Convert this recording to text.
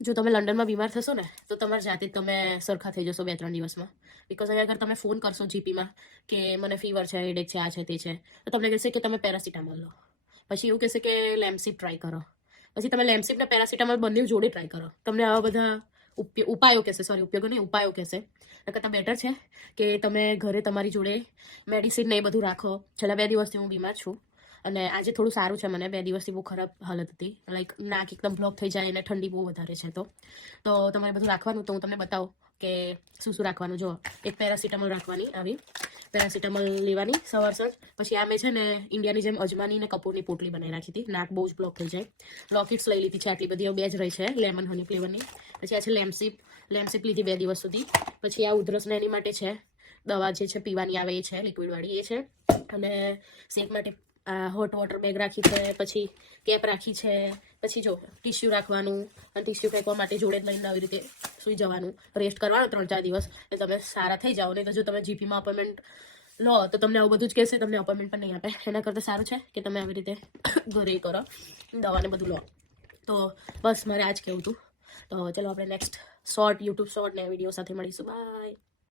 જો તમે લંડનમાં બીમાર થશો ને તો તમારે જાતે જ તમે સરખા થઈ જશો 2-3 દિવસમાં. બિકોઝ અહીંયા આગળ તમે ફોન કરશો જીપીમાં કે મને ફીવર છે, હેડેક છે, આ છે, તે છે, તો તમને કહેશે કે તમે પેરાસિટામોલ લો. પછી એવું કહેશે કે લેમ્સિપ ટ્રાય કરો. પછી તમે લેમ્સિપ ને પેરાસિટામોલ બંને જોડે ટ્રાય કરો. તમને આવા બધા ઉપાયો કહેશે, સોરી ઉપયોગો નહીં, ઉપાયો કહેશે. એ કરતાં બેટર છે કે તમે ઘરે તમારી જોડે મેડિસિન ને એ બધું રાખો. છેલ્લા 2 દિવસથી હું બીમાર છું અને આજે થોડું સારું છે. મને 2 દિવસથી બહુ ખરાબ હાલત હતી, લાઈક નાક એકદમ બ્લોક થઈ જાય અને ઠંડી બહુ વધારે છે. તો તમારે બધું રાખવાનું. તો હું તમને બતાવું કે શું શું રાખવાનું. જો એક પેરાસિટામોલ રાખવાની, આવી પેરાસિટામોલ લેવાની સવાર સાંજ. પછી આ મેં છે ને ઇન્ડિયાની જેમ અજમાની ને કપૂરની પોટલી બનાવી રાખી હતી. નાક બહુ જ બ્લોક થઈ જાય. લોકેટ્સ લઈ લીધી છે, આટલી બધી 2 જ રહી છે લેમન હની ફ્લેવરની. પછી આ છે લેમ્સિપ લીધી 2 દિવસ સુધી. પછી આ ઉધરસને એની માટે છે દવા, જે છે પીવાની આવે એ છે લિક્વિડ વાળી, એ છે. અને શેક માટે આ હોટ વોટર બેગ રાખી છે. પછી કેપ રાખી છે. પછી જો ટીશ્યુ રાખવાનું, અને ટીશ્યુ ફેંકવા માટે જોડે જ લઈને આવી રીતે સુઈ જવાનું. રેસ્ટ કરવાનું 3-4 દિવસ એટલે તમે સારા થઈ જાઓ. નહીં તો જો તમે જીપીમાં અપોઇન્ટમેન્ટ લો તો તમને આવું બધું જ કહેશે, તમને અપોઇન્ટમેન્ટ પણ નહીં આપે. એના કરતાં સારું છે કે તમે આવી રીતે ઘરે કરો, દવાને બધું લો. તો બસ મારે આ જ કહેવું હતું. તો ચલો આપણે નેક્સ્ટ યુટ્યુબ શોર્ટ ને વિડીયો સાથે મળીશું. બાય.